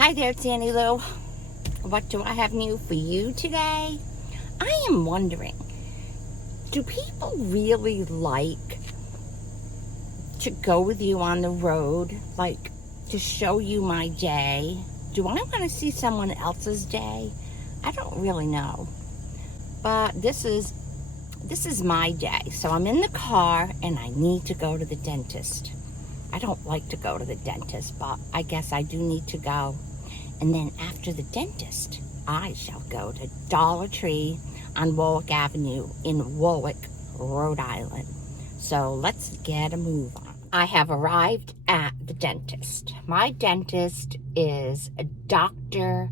Hi there, Sandy Lou. What do I have new for you today? I am wondering, do people really like to go with you on the road, like to show you my day? Do I want to see someone else's day? I don't really know. But this is my day. So I'm in the car and I need to go to the dentist. I don't like to go to the dentist, but I guess I do need to go. And then after the dentist, I shall go to Dollar Tree on Warwick Avenue in Warwick, Rhode Island. So let's get a move on. I have arrived at the dentist. My dentist is Dr.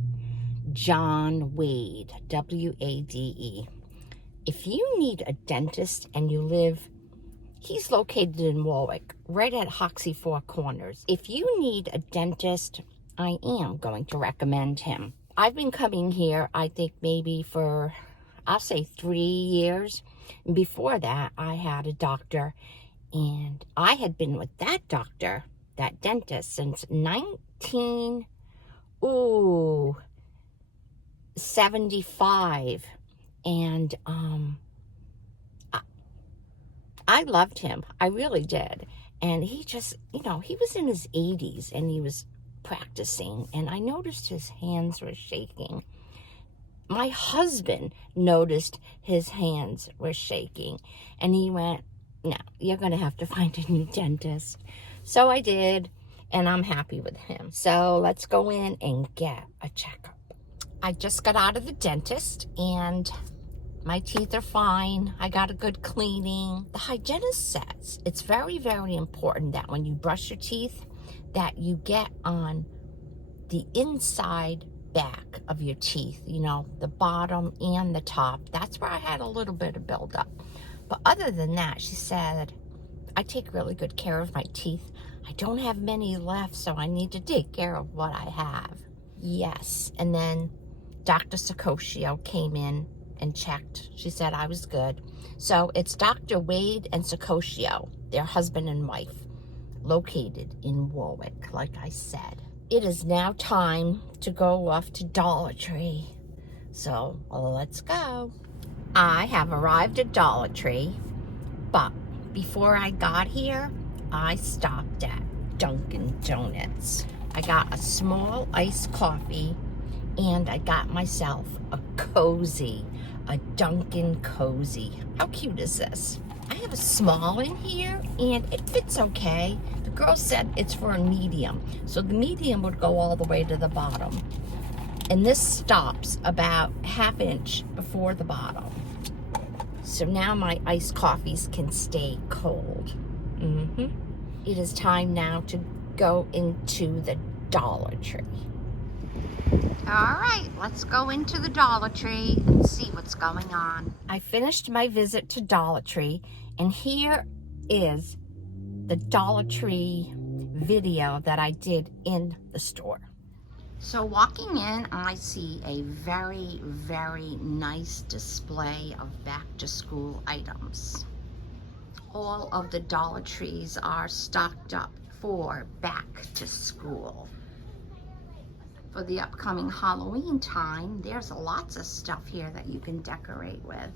John Wade, W-A-D-E. If you need a dentist and you live, he's located in Warwick, right at Hoxie Four Corners. If you need a dentist, I am going to recommend him. I've been coming here, I think maybe for, I'll say 3 years. And before that, I had a doctor, and I had been with that doctor, that dentist, since 1975. And I loved him. I really did. And he just, he was in his 80s and he was practicing, and I noticed his hands were shaking. My husband noticed his hands were shaking, and he went, no, you're going to have to find a new dentist. So I did, and I'm happy with him. So let's go in and get a checkup. I just got out of the dentist, and my teeth are fine. I got a good cleaning. The hygienist says it's very, very important that when you brush your teeth, that you get on the inside back of your teeth, the bottom and the top. That's where I had a little bit of buildup. But other than that, she said, I take really good care of my teeth. I don't have many left, so I need to take care of what I have. Yes. And then Dr. Sacoccio came in and checked. She said I was good. So it's Dr. Wade and Sacoccio, their husband and wife, located in Warwick, like I said. It is now time to go off to Dollar Tree. So let's go. I have arrived at Dollar Tree, but before I got here, I stopped at Dunkin Donuts. I got a small iced coffee, and I got myself a Dunkin Cozy. How cute is this? I have a small in here, and it fits okay. The girl said it's for a medium, so the medium would go all the way to the bottom. And this stops about ½ inch before the bottom. So now my iced coffees can stay cold. It is time now to go into the Dollar Tree. All right, let's go into the Dollar Tree and see what's going on. I finished my visit to Dollar Tree, and here is the Dollar Tree video that I did in the store. So walking in, I see a very, very nice display of back-to-school items. All of the Dollar Trees are stocked up for back to school. For the upcoming Halloween time, there's lots of stuff here that you can decorate with.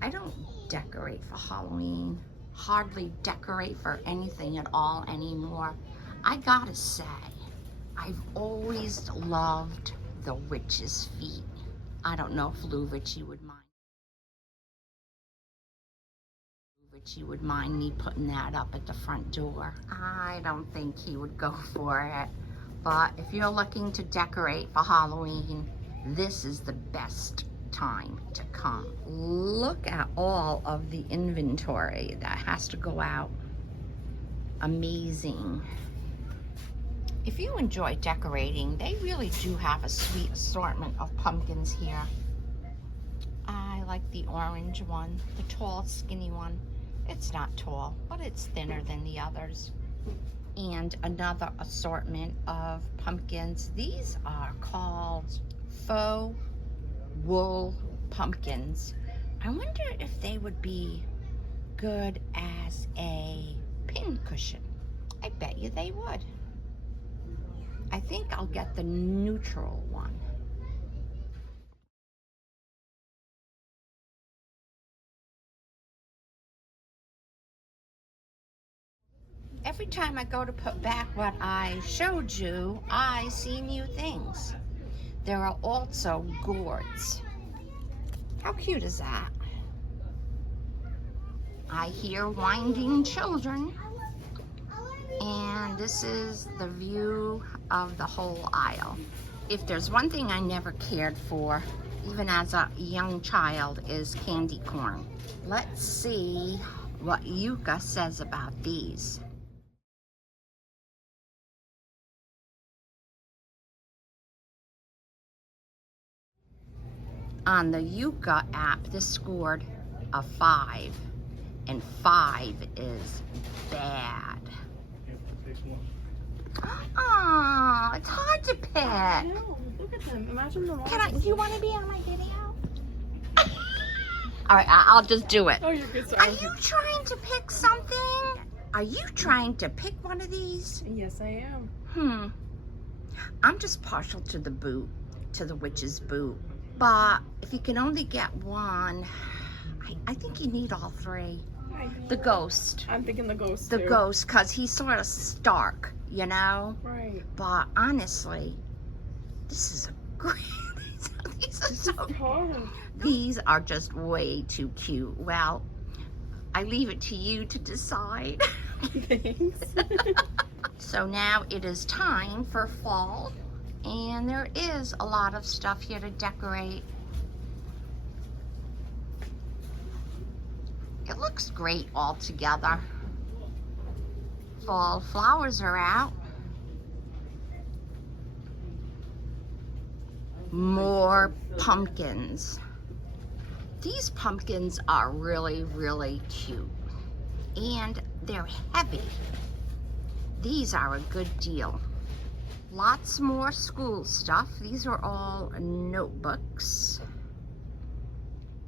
I don't decorate for Halloween, hardly decorate for anything at all anymore. I gotta say, I've always loved the witch's feet. I don't know if Lou Ritchie would mind. He would mind me putting that up at the front door. I don't think he would go for it. But if you're looking to decorate for Halloween, this is the best time to come. Look at all of the inventory that has to go out. Amazing. If you enjoy decorating, they really do have a sweet assortment of pumpkins here. I like the orange one, the tall, skinny one. It's not tall, but it's thinner than the others. And another assortment of pumpkins. These are called faux wool pumpkins. I wonder if they would be good as a pin cushion. I bet you they would. I think I'll get the neutral one. Every time I go to put back what I showed you, I see new things. There are also gourds. How cute is that? I hear whining children. And this is the view of the whole aisle. If there's one thing I never cared for, even as a young child, is candy corn. Let's see what Yuka says about these. On the Yuka app, this scored a 5, and 5 is bad. Oh, it's hard to pick. I know. Look at them. Imagine them all. Do you want to be on my video? All right, I'll just do it. Oh, you're good. Sorry. Are you trying to pick something? Are you trying to pick one of these? Yes, I am. I'm just partial to the boot, to the witch's boot. But if you can only get one, I think you need all three. The ghost. I'm thinking the ghost. The ghost, because he's sort of stark, you know? Right. But honestly, this is a great. These are so hard. These are just way too cute. Well, I leave it to you to decide. Thanks. So now it is time for fall, and there is a lot of stuff here to decorate. It looks great all together. Fall flowers are out. More pumpkins. These pumpkins are really, really cute. And they're heavy. These are a good deal. Lots more school stuff. These are all notebooks.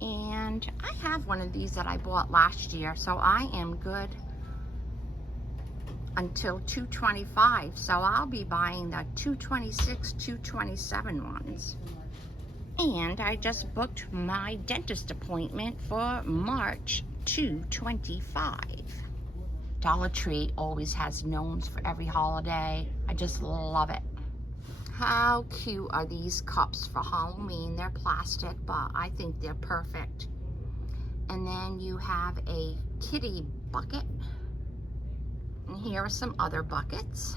And I have one of these that I bought last year, so I am good until 2/25. So I'll be buying the 2/26, 2/27 ones. And I just booked my dentist appointment for March 2/25. Dollar Tree always has gnomes for every holiday. I just love it. How cute are these cups for Halloween? They're plastic, but I think they're perfect. And then you have a kitty bucket. And here are some other buckets.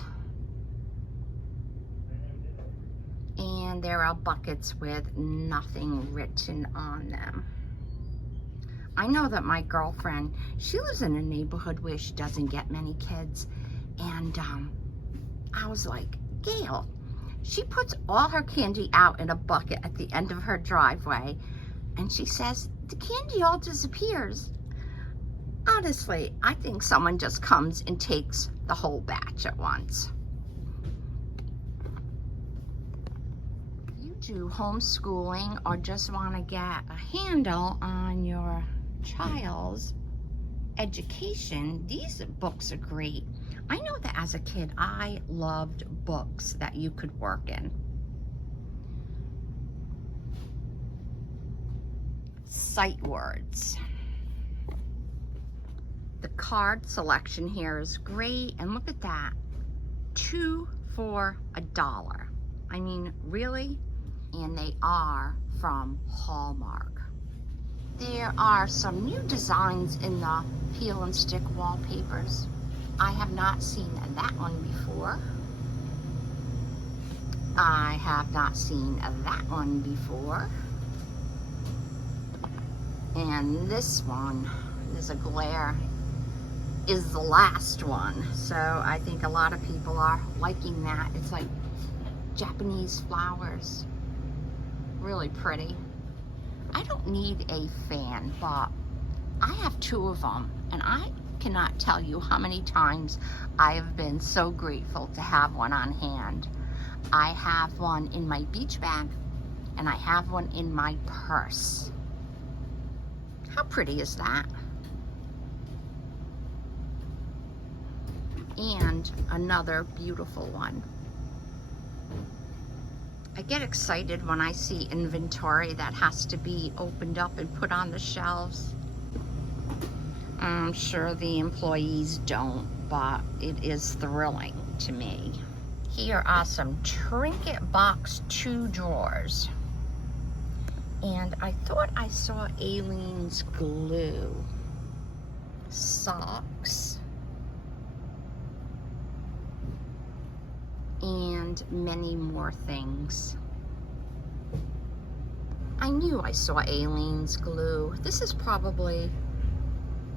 And there are buckets with nothing written on them. I know that my girlfriend, she lives in a neighborhood where she doesn't get many kids. And I was like, Gail, she puts all her candy out in a bucket at the end of her driveway. And she says, the candy all disappears. Honestly, I think someone just comes and takes the whole batch at once. You do homeschooling or just want to get a handle on your child's education, these books are great. I know that as a kid, I loved books that you could work in. Sight words. The card selection here is great, and look at that. 2 for $1. I mean, really? And they are from Hallmark. There are some new designs in the peel and stick wallpapers. I have not seen that one before. I have not seen that one before. And this one, there's a glare, is the last one. So I think a lot of people are liking that. It's like Japanese flowers. Really pretty. I don't need a fan, but I have 2 of them, and I cannot tell you how many times I have been so grateful to have one on hand. I have one in my beach bag, and I have one in my purse. How pretty is that? And another beautiful one. I get excited when I see inventory that has to be opened up and put on the shelves. I'm sure the employees don't, but it is thrilling to me. Here are some Trinket Box 2 drawers. And I thought I saw Aleene's glue. Socks. And many more things. I knew I saw Aleene's glue. This is probably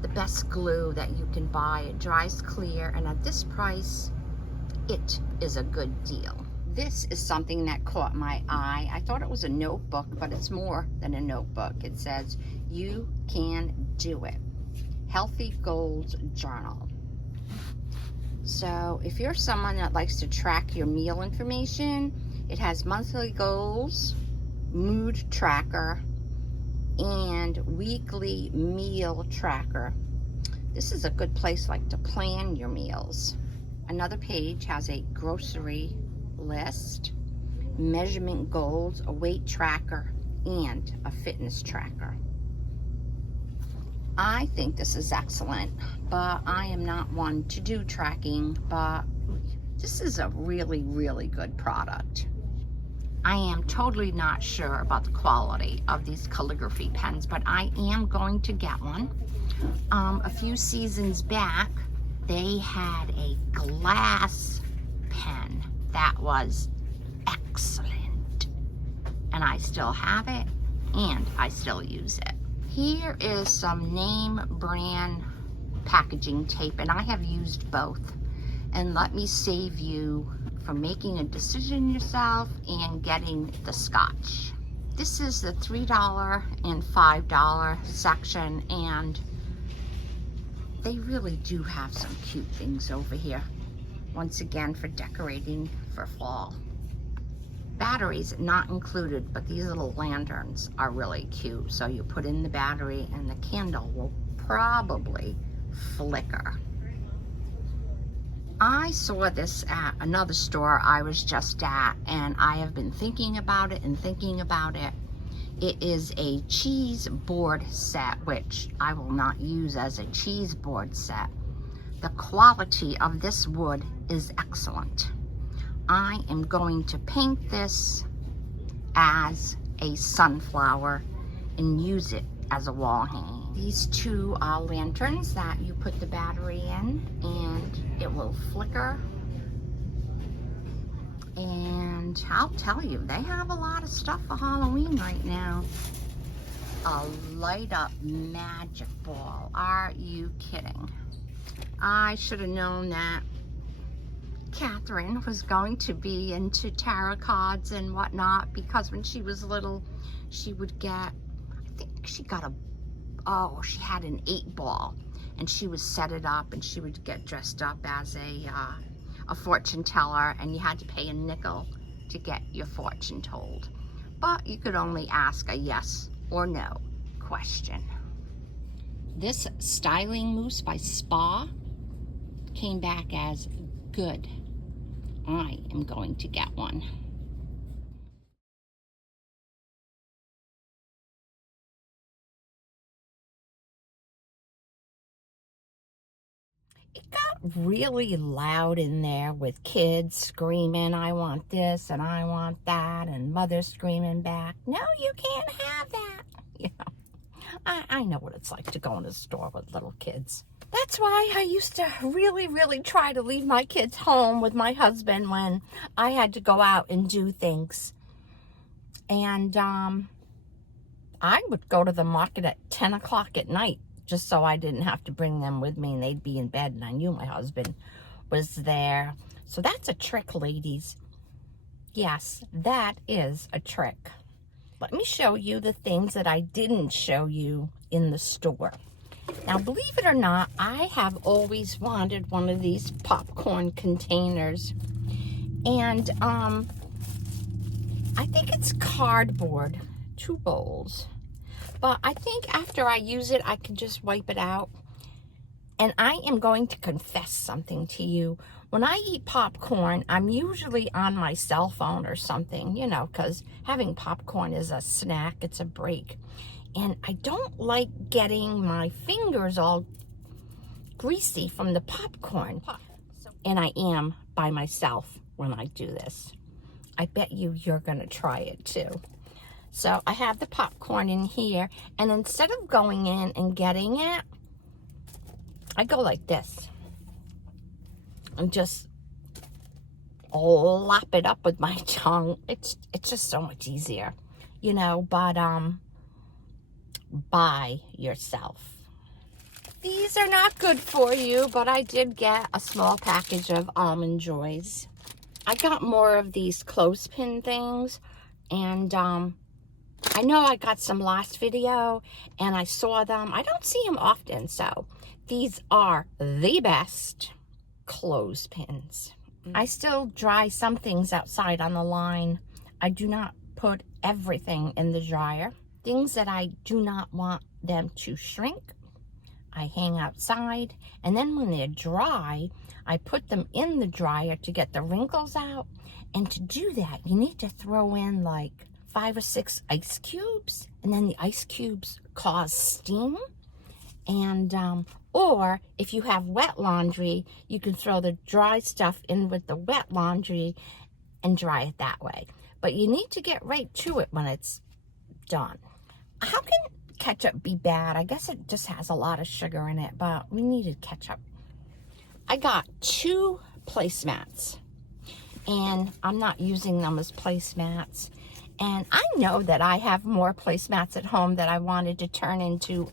the best glue that you can buy. It dries clear, and at this price, it is a good deal. This is something that caught my eye. I thought it was a notebook, but it's more than a notebook. It says, "You can do it." Healthy Goals Journal. So if you're someone that likes to track your meal information, it has monthly goals, mood tracker, and weekly meal tracker. This is a good place like to plan your meals. Another page has a grocery list, measurement goals, a weight tracker, and a fitness tracker. I think this is excellent, but I am not one to do tracking, but this is a really, really good product. I am totally not sure about the quality of these calligraphy pens, but I am going to get one. A few seasons back, they had a glass pen that was excellent, and I still have it, and I still use it. Here is some name brand packaging tape, and I have used both. And let me save you from making a decision yourself and getting the scotch. This is the $3 and $5 section, and they really do have some cute things over here. Once again, for decorating for fall. Batteries not included, but these little lanterns are really cute. So you put in the battery and the candle will probably flicker. I saw this at another store I was just at, and I have been thinking about it and thinking about it. It is a cheese board set, which I will not use as a cheese board set. The quality of this wood is excellent. I am going to paint this as a sunflower and use it as a wall hanging. These two are lanterns that you put the battery in and it will flicker. And I'll tell you, they have a lot of stuff for Halloween right now. A light up magic ball. Are you kidding? I should have known that Katharine was going to be into tarot cards and whatnot, because when she was little, she would get, I think she got she had an 8-ball, and she would set it up, and she would get dressed up as a fortune teller, and you had to pay a nickel to get your fortune told. But you could only ask a yes or no question. This styling mousse by Spa came back as good. I am going to get one. It got really loud in there with kids screaming, "I want this and I want that," and mothers screaming back, "No, you can't have that." You know, I know what it's like to go in a store with little kids. That's why I used to really, really try to leave my kids home with my husband when I had to go out and do things. And I would go to the market at 10 o'clock at night just so I didn't have to bring them with me, and they'd be in bed, and I knew my husband was there. So that's a trick, ladies. Yes, that is a trick. Let me show you the things that I didn't show you in the store. Now, believe it or not, I have always wanted one of these popcorn containers. And I think it's cardboard, 2 bowls. But I think after I use it, I can just wipe it out. And I am going to confess something to you. When I eat popcorn, I'm usually on my cell phone or something, you know, because having popcorn is a snack, it's a break. And I don't like getting my fingers all greasy from the popcorn. And I am by myself when I do this. I bet you're going to try it too. So I have the popcorn in here, and instead of going in and getting it, I go like this and just lap it up with my tongue. It's just so much easier, you know, but by yourself. These are not good for you, but I did get a small package of Almond Joys. I got more of these clothespin things, and I know I got some last video, and I saw them. I don't see them often, so these are the best clothespins. I still dry some things outside on the line. I do not put everything in the dryer. Things that I do not want them to shrink, I hang outside, and then when they're dry, I put them in the dryer to get the wrinkles out. And to do that, you need to throw in like 5 or 6 ice cubes, and then the ice cubes cause steam. And or if you have wet laundry, you can throw the dry stuff in with the wet laundry and dry it that way. But you need to get right to it when it's done. How can ketchup be bad? I guess it just has a lot of sugar in it, but we needed ketchup. I got 2 placemats, and I'm not using them as placemats. And I know that I have more placemats at home that I wanted to turn into,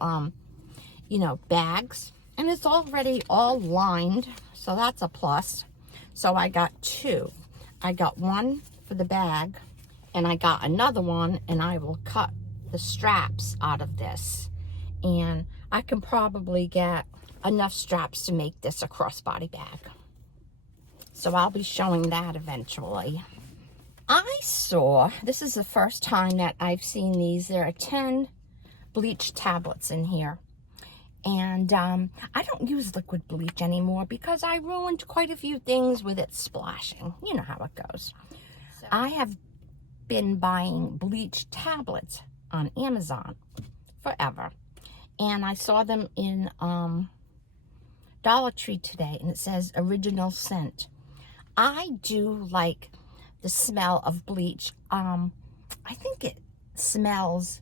you know, bags. And it's already all lined, so that's a plus. So I got 2. I got one for the bag, and I got another one, and I will cut the straps out of this. And I can probably get enough straps to make this a crossbody bag. So I'll be showing that eventually. I saw, this is the first time that I've seen these. There are 10 bleach tablets in here. And I don't use liquid bleach anymore because I ruined quite a few things with it splashing. You know how it goes. So I have been buying bleach tablets on Amazon forever. And I saw them in Dollar Tree today, and it says original scent. I do like the smell of bleach. I think it smells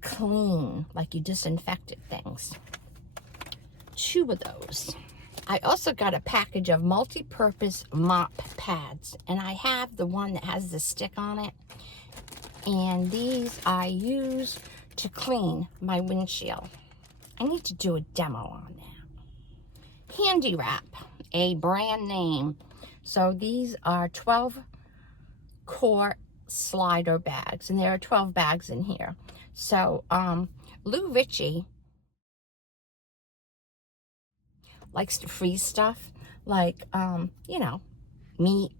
clean, like you disinfected things. 2 of those. I also got a package of multi-purpose mop pads, and I have the one that has the stick on it. And these I use to clean my windshield. I need to do a demo on that. Handy Wrap, a brand name. So these are 12 quart slider bags, and there are 12 bags in here. So Lou Ritchie likes to freeze stuff, like you know, meat.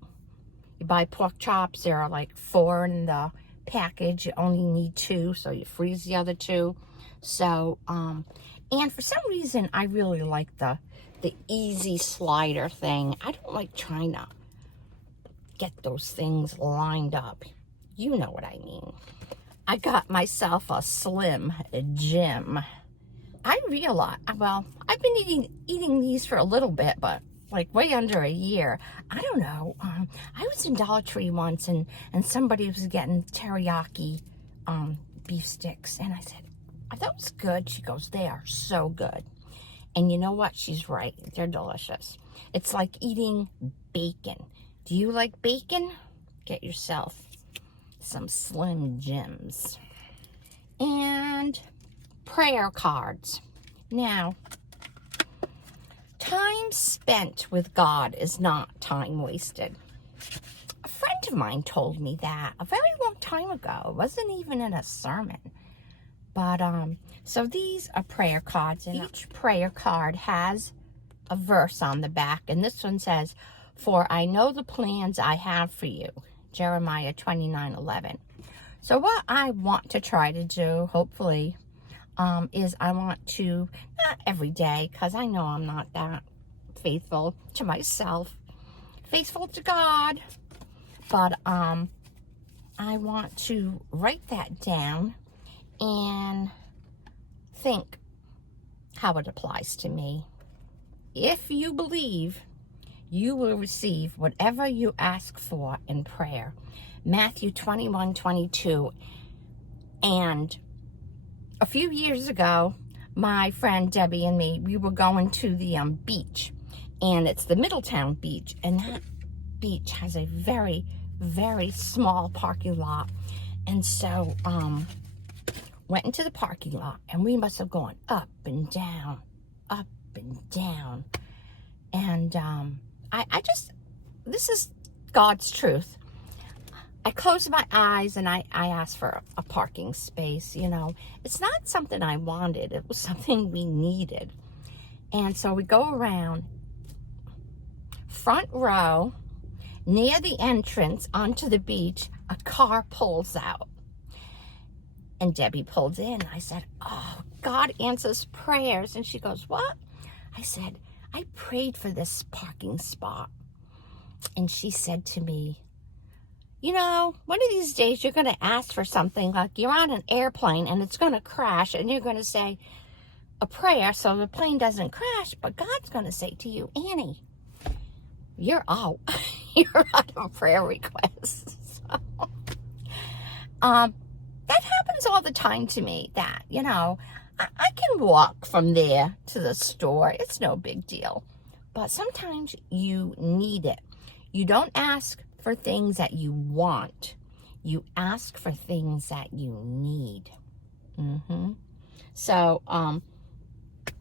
You buy pork chops, there are like 4 in the package. You only need 2, so you freeze the other 2. So and for some reason I really like the easy slider thing. I don't like trying to get those things lined up. You know what I mean. I got myself a Slim Jim. I realized, well, I've been eating these for a little bit, but like way under a year. I don't know. I was in Dollar Tree once, and somebody was getting teriyaki beef sticks, and I said, "Are those good?" She goes, "They are so good." And you know what? She's right. They're delicious. It's like eating bacon. Do you like bacon? Get yourself some Slim Jims. And prayer cards. Now, time spent with God is not time wasted. A friend of mine told me that a very long time ago. It wasn't even in a sermon. But, so these are prayer cards, and each prayer card has a verse on the back, and this one says, "For I know the plans I have for you," Jeremiah 29:11. So what I want to try to do, hopefully, is I want to, not every day, because I know I'm not that faithful to myself, faithful to God, but I want to write that down and think how it applies to me. If you believe, you will receive whatever you ask for in prayer. Matthew 21:22. And a few years ago, my friend Debbie and me, we were going to the beach. And it's the Middletown beach. And that beach has a very, very small parking lot. And so, went into the parking lot. And we must have gone up and down, up and down. And this is God's truth. I closed my eyes and I asked for a parking space, you know. It's not something I wanted. It was something we needed. And so we go around, front row, near the entrance onto the beach, a car pulls out. And Debbie pulled in. I said, oh, God answers prayers. And she goes, what? I said, I prayed for this parking spot. And she said to me, you know, one of these days you're going to ask for something like you're on an airplane and it's going to crash and you're going to say a prayer so the plane doesn't crash, but God's going to say to you, Annie, you're out. You're out of prayer requests. So, that happens all the time to me, that, you know, I can walk from there to the store. It's no big deal. But sometimes you need it. You don't ask for things that you want. You ask for things that you need. So,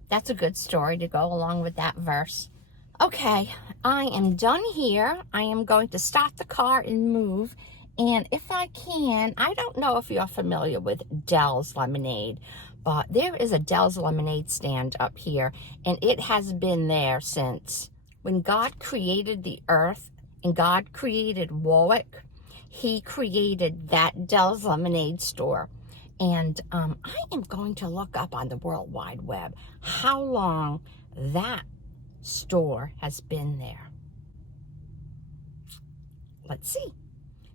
that's a good story to go along with that verse. Okay, I am done here. I am going to start the car and move. And if I can, I don't know if you're familiar with Dell's Lemonade, but there is a Dell's Lemonade stand up here, and it has been there since when God created the earth and God created Warwick. He created that Dell's Lemonade store. And I am going to look up on the World Wide Web how long that store has been there. Let's see.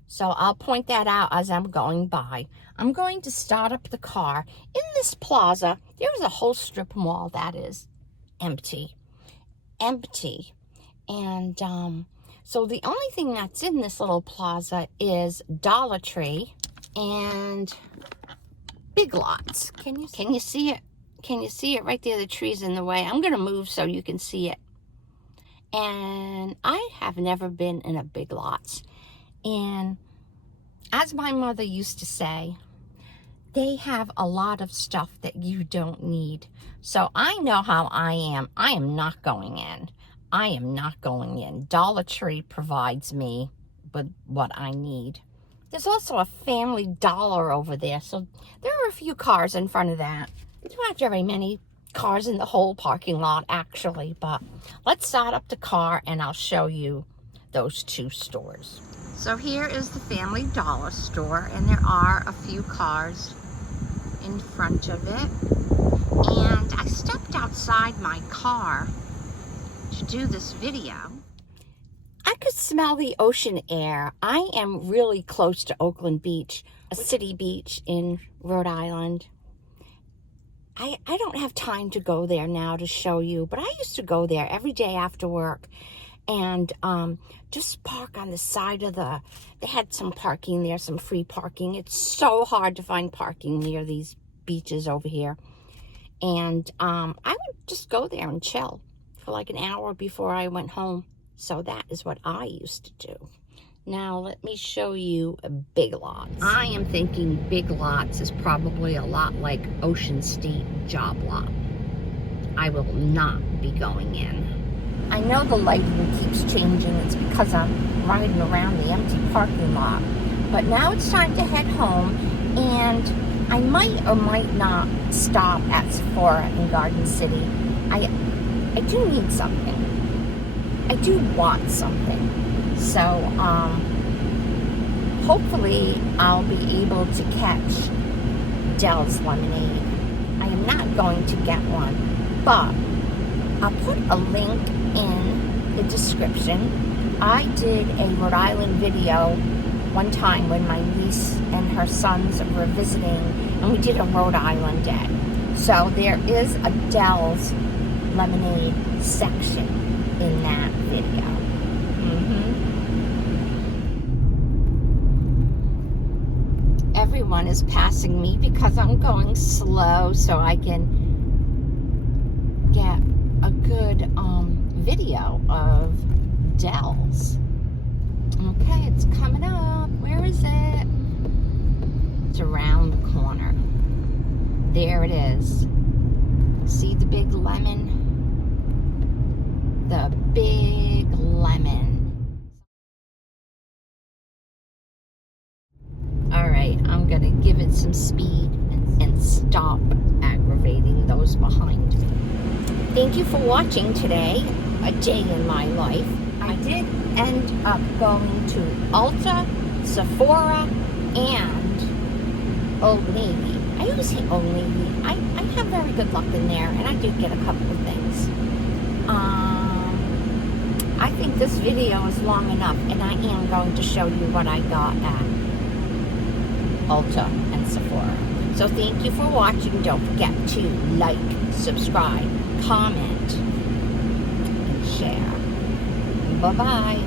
So I'll point that out as I'm going by. I'm going to start up the car. In this plaza, there's a whole strip mall that is empty. Empty. And so the only thing that's in this little plaza is Dollar Tree and Big Lots. Can you see it? Can you see it right there? The tree's in the way. I'm going to move so you can see it. And I have never been in a Big Lots. And as my mother used to say, they have a lot of stuff that you don't need. So I know how I am. I am not going in. I am not going in. Dollar Tree provides me with what I need. There's also a Family Dollar over there. So there are a few cars in front of that. There's not very many cars in the whole parking lot, actually. But let's start up the car and I'll show you those two stores. So here is the Family Dollar store, and there are a few cars in front of it. And I stepped outside my car to do this video. I could smell the ocean air. I am really close to Oakland Beach, a city beach in Rhode Island. I don't have time to go there now to show you, but I used to go there every day after work and just park on the side of they had some parking there, some free parking. It's so hard to find parking near these beaches over here. And I would just go there and chill for like an hour before I went home. So that is what I used to do. Now let me show you Big Lots. I am thinking Big Lots is probably a lot like Ocean State Job Lot. I will not be going in. I know the lighting keeps changing. It's because I'm riding around the empty parking lot. But now it's time to head home, and I might or might not stop at Sephora in Garden City. I do need something. I do want something. So, hopefully I'll be able to catch Dell's Lemonade. I am not going to get one, but I'll put a link in the description. I did a Rhode Island video one time when my niece and her sons were visiting, and we did a Rhode Island day. So there is a Dell's lemonade section in that video. Everyone is passing me because I'm going slow so I can get a good video of Dell's. Okay, it's coming up. Where is it? It's around the corner. There it is. See the big lemon? The big lemon. Alright, I'm gonna give it some speed and stop aggravating those behind me. Thank you for watching today, a day in my life. I did end up going to Ulta, Sephora, and Old Navy. I always say Old Navy. I have very good luck in there, and I did get a couple of things. I think this video is long enough, and I am going to show you what I got at Ulta and Sephora. So thank you for watching. Don't forget to like, subscribe, comment, and share. Bye-bye.